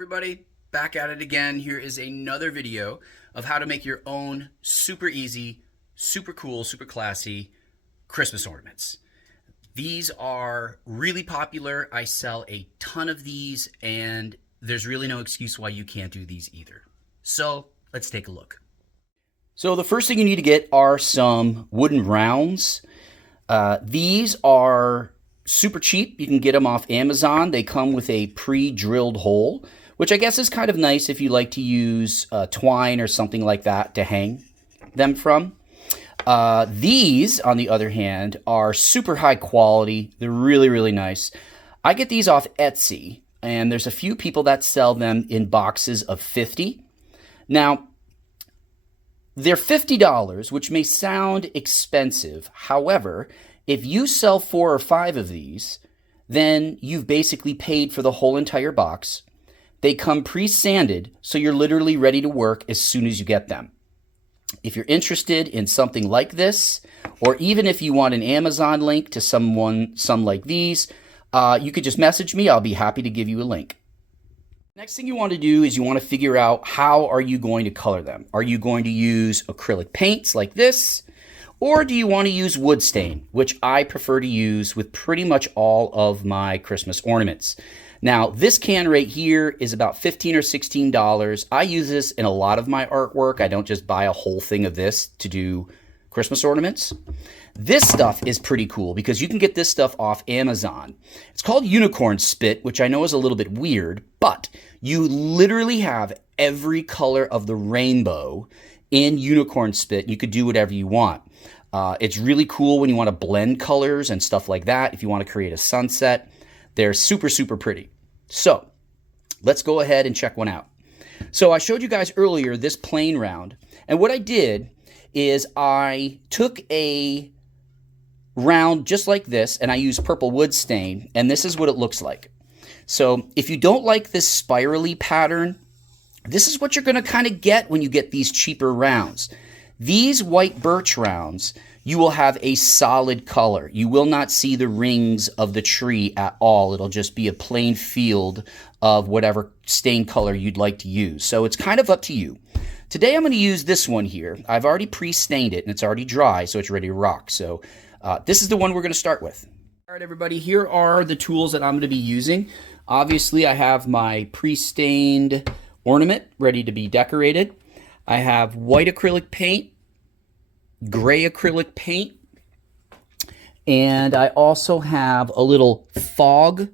everybody, back at it again. Here is another video of how to make your own super easy, super cool, super classy Christmas ornaments. These are really popular. I sell a ton of these, and there's really no excuse why you can't do these either. So let's take a look. So the first thing you need to get are some wooden rounds. These are super cheap. You can get them off Amazon. They come with a pre-drilled hole, which I guess is kind of nice if you like to use twine or something like that to hang them from. These, on the other hand, are super high quality. They're really, really nice. I get these off Etsy, and there's a few people that sell them in boxes of 50. Now, they're $50, which may sound expensive. However, if you sell 4 or 5 of these, then you've basically paid for the whole entire box. They come pre-sanded, so you're literally ready to work as soon as you get them. If you're interested in something like this, or even if you want an Amazon link to some like these, you could just message me. I'll be happy to give you a link. Next thing you want to do is you want to figure out how are you going to color them. Are you going to use acrylic paints like this? Or do you want to use wood stain, which I prefer to use with pretty much all of my Christmas ornaments. Now, this can right here is about $15 or $16. I use this in a lot of my artwork. I don't just buy a whole thing of this to do Christmas ornaments. This stuff is pretty cool because you can get this stuff off Amazon. It's called unicorn spit, which I know is a little bit weird, but you literally have every color of the rainbow in unicorn spit. You could do whatever you want. It's really cool when you want to blend colors and stuff like that. If you want to create a sunset, they're super, super pretty. So let's go ahead and check one out. So I showed you guys earlier this plain round. And what I did is I took a round just like this and I used purple wood stain. And this is what it looks like. So if you don't like this spirally pattern, this is what you're going to kind of get when you get these cheaper rounds. These white birch rounds, you will have a solid color. You will not see the rings of the tree at all. It'll just be a plain field of whatever stain color you'd like to use. So it's kind of up to you. Today I'm going to use this one here. I've already pre-stained it and it's already dry, so it's ready to rock. So this is the one we're going to start with. All right, everybody, here are the tools that I'm going to be using. Obviously, I have my pre-stained ornament ready to be decorated. I have white acrylic paint, gray acrylic paint, and I also have a little fog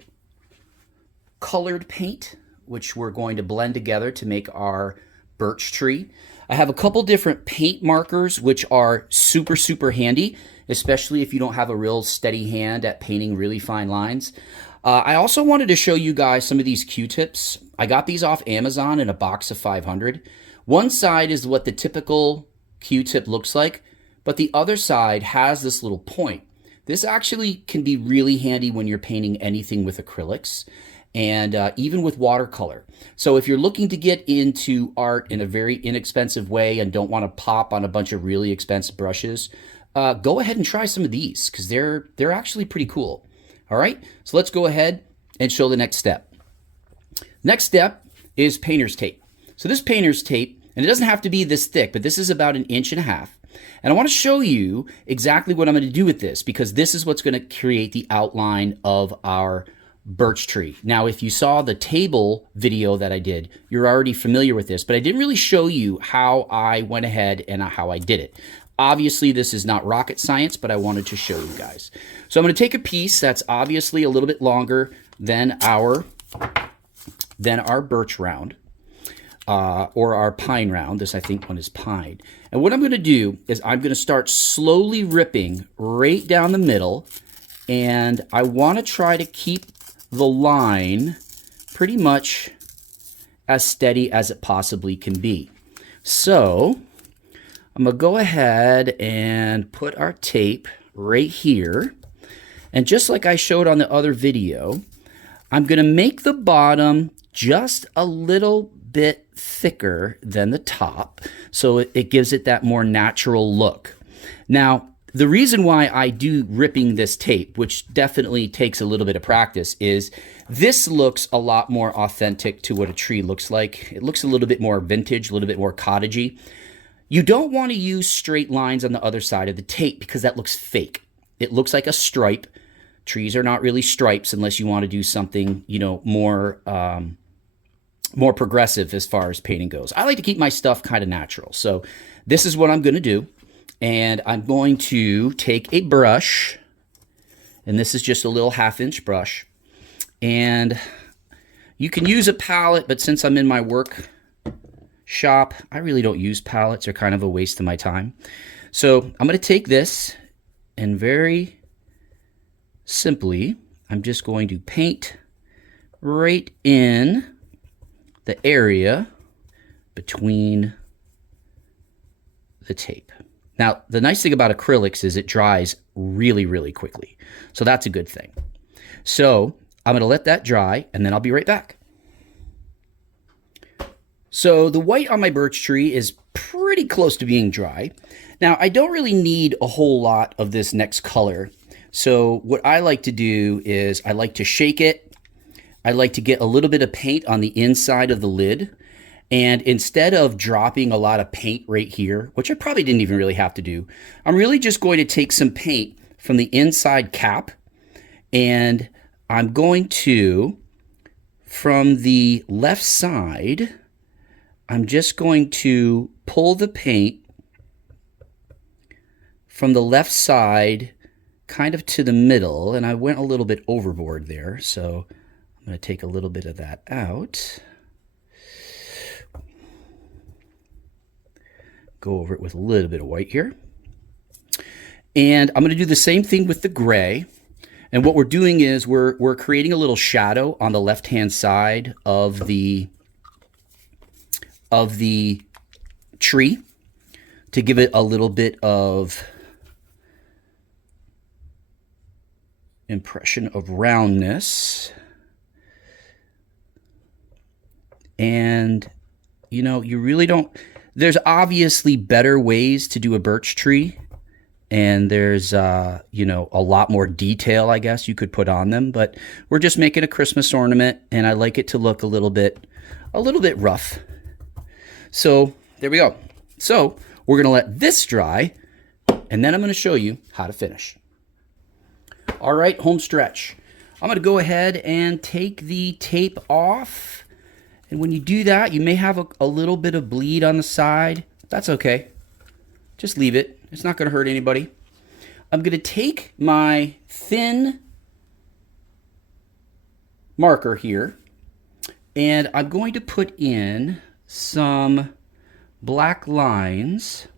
colored paint, which we're going to blend together to make our birch tree. I have a couple different paint markers, which are super, super handy, especially if you don't have a real steady hand at painting really fine lines. I also wanted to show you guys some of these Q-tips. I got these off Amazon in a box of 500. One side is what the typical Q-tip looks like, but the other side has this little point. This actually can be really handy when you're painting anything with acrylics and even with watercolor. So if you're looking to get into art in a very inexpensive way and don't want to pop on a bunch of really expensive brushes, go ahead and try some of these because they're actually pretty cool. All right, so let's go ahead and show the next step. Next step is painter's tape. So this painter's tape, and it doesn't have to be this thick, but this is about 1.5 inches. And I want to show you exactly what I'm going to do with this because this is what's going to create the outline of our birch tree. Now, if you saw the table video that I did, you're already familiar with this, but I didn't really show you how I went ahead and how I did it. Obviously, this is not rocket science, but I wanted to show you guys. So I'm going to take a piece that's obviously a little bit longer than our birch round. Or our pine round. This, I think, one is pine. And what I'm going to do is I'm going to start slowly ripping right down the middle. And I want to try to keep the line pretty much as steady as it possibly can be. So I'm going to go ahead and put our tape right here. And just like I showed on the other video, I'm going to make the bottom just a little bit thicker than the top, so it gives it that more natural look. Now, The reason why I do ripping this tape, which definitely takes a little bit of practice, is this looks a lot more authentic to what a tree looks like. It looks a little bit more vintage, a little bit more cottagey. You don't want to use straight lines on the other side of the tape because that looks fake. It looks like a stripe. Trees are not really stripes unless you want to do something, you know, more progressive as far as painting goes. I like to keep my stuff kind of natural. So this is what I'm going to do. And I'm going to take a brush, and this is just a little 1/2-inch brush. And you can use a palette, but since I'm in my work shop, I really don't use palettes. They're kind of a waste of my time. So I'm going to take this, and very simply, I'm just going to paint right in the area between the tape. Now, the nice thing about acrylics is it dries really, really quickly. So that's a good thing. So I'm going to let that dry, and then I'll be right back. So the white on my birch tree is pretty close to being dry. Now, I don't really need a whole lot of this next color. So what I like to do is I like to shake it. I like to get a little bit of paint on the inside of the lid. And instead of dropping a lot of paint right here, which I probably didn't even really have to do, I'm really just going to take some paint from the inside cap, and I'm going to, from the left side, I'm just going to pull the paint from the left side kind of to the middle, and I went a little bit overboard there, so I'm going to take a little bit of that out. Go over it with a little bit of white here. And I'm going to do the same thing with the gray. And what we're doing is we're creating a little shadow on the left-hand side of the tree to give it a little bit of impression of roundness. And, you know, you really don't... There's obviously better ways to do a birch tree, and there's, you know, a lot more detail, I guess, you could put on them, but we're just making a Christmas ornament, and I like it to look a little bit rough. So there we go. So we're going to let this dry, and then I'm going to show you how to finish. All right, home stretch. I'm going to go ahead and take the tape off. And when you do that, you may have a little bit of bleed on the side. That's okay. Just leave it. It's not going to hurt anybody. I'm going to take my thin marker here, and I'm going to put in some black lines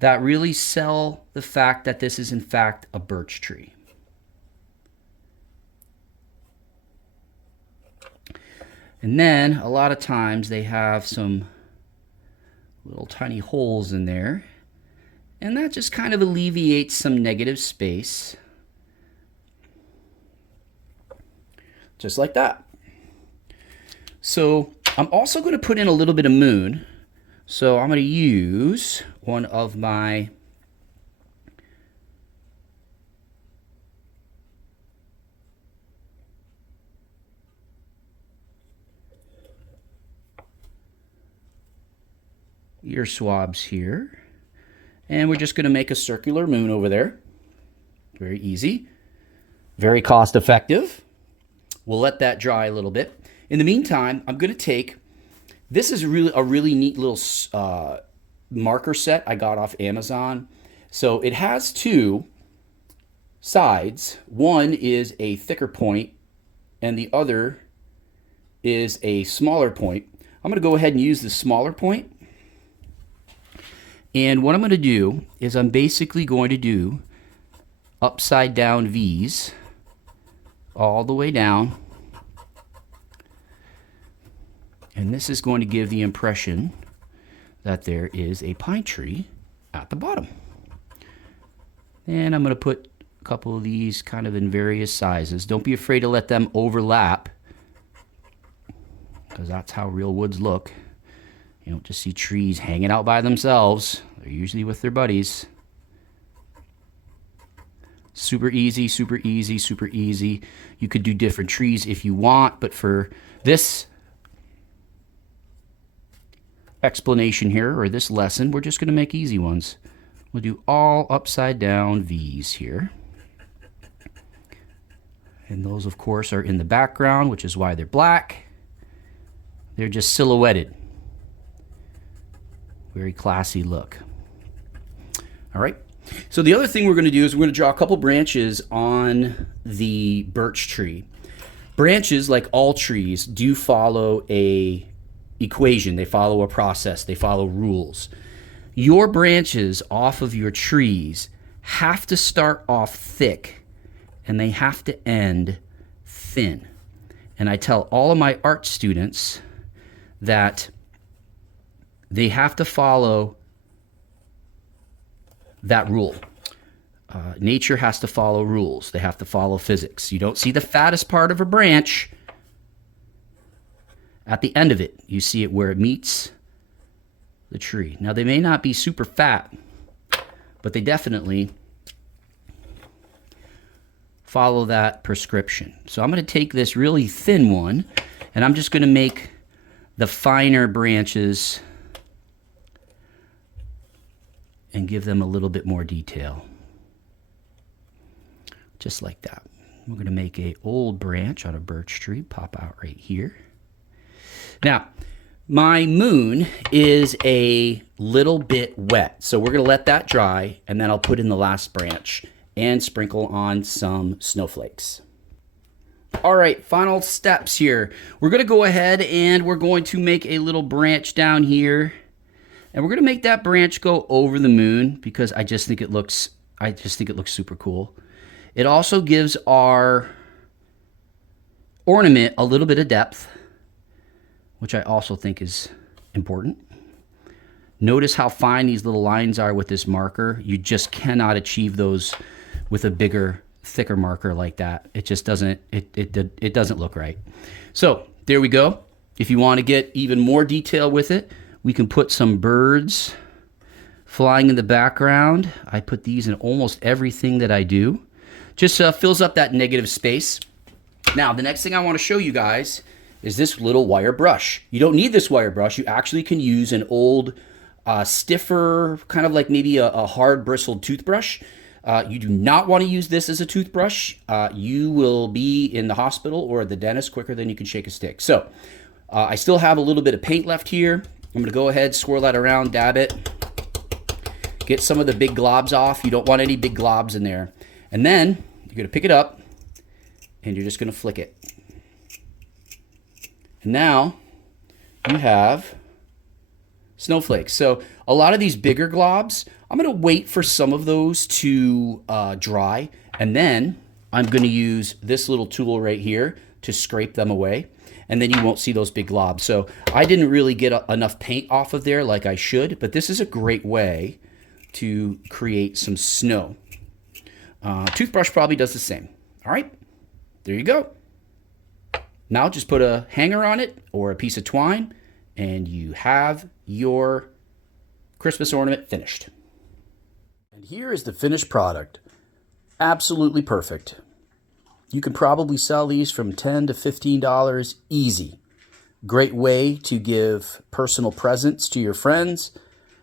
that really sell the fact that this is in fact a birch tree. And then a lot of times they have some little tiny holes in there, and that just kind of alleviates some negative space. Just like that. So I'm also going to put in a little bit of moon. So I'm going to use one of my ear swabs here, and we're just going to make a circular moon over there. Very easy, very cost effective. We'll let that dry a little bit. In the meantime, I'm going to take, this is a really neat little marker set I got off Amazon. So it has two sides. One is a thicker point and the other is a smaller point. I'm going to go ahead and use the smaller point. And what I'm going to do is I'm basically going to do upside down V's all the way down. And this is going to give the impression that there is a pine tree at the bottom. And I'm going to put a couple of these kind of in various sizes. Don't be afraid to let them overlap, because that's how real woods look. You don't just see trees hanging out by themselves. They're usually with their buddies. Super easy, super easy, super easy. You could do different trees if you want, but for this explanation here, or this lesson, we're just going to make easy ones. We'll do all upside down V's here. And those, of course, are in the background, which is why they're black. They're just silhouetted. Very classy look. All right. So the other thing we're going to do is we're going to draw a couple branches on the birch tree. Branches, like all trees, do follow a equation. They follow a process. They follow rules. Your branches off of your trees have to start off thick and they have to end thin. And I tell all of my art students that they have to follow that rule. Nature has to follow rules. They have to follow physics. You don't see the fattest part of a branch at the end of it. You see it where it meets the tree. Now, they may not be super fat, but they definitely follow that prescription. So I'm going to take this really thin one, and I'm just going to make the finer branches and give them a little bit more detail. Just like that. We're going to make an old branch on a birch tree, pop out right here. Now, my moon is a little bit wet, so we're going to let that dry, and then I'll put in the last branch and sprinkle on some snowflakes. All right, final steps here. We're going to go ahead and we're going to make a little branch down here. And we're going to make that branch go over the moon because I just think it looks super cool. It also gives our ornament a little bit of depth, which I also think is important. Notice how fine these little lines are with this marker. You just cannot achieve those with a bigger, thicker marker like that. It just doesn't, it doesn't look right. So there we go. If you want to get even more detail with it, we can put some birds flying in the background. I put these in almost everything that I do. Just fills up that negative space. Now, the next thing I want to show you guys is this little wire brush. You don't need this wire brush. You actually can use an old, stiffer, kind of like maybe a hard bristled toothbrush. You do not want to use this as a toothbrush. You will be in the hospital or the dentist quicker than you can shake a stick. So I still have a little bit of paint left here. I'm going to go ahead, swirl that around, dab it. Get some of the big globs off. You don't want any big globs in there. And then you're going to pick it up and you're just going to flick it. And now you have snowflakes. So a lot of these bigger globs, I'm going to wait for some of those to dry. And then I'm going to use this little tool right here to scrape them away. And then you won't see those big globs. So I didn't really get enough paint off of there like I should, but this is a great way to create some snow. Toothbrush probably does the same. All right, there you go. Now just put a hanger on it or a piece of twine and you have your Christmas ornament finished. And here is the finished product. Absolutely perfect. You can probably sell these from $10 to $15 easy. Great way to give personal presents to your friends.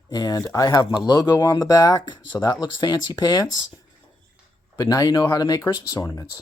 And I have my logo on the back, so that looks fancy pants. But now you know how to make Christmas ornaments.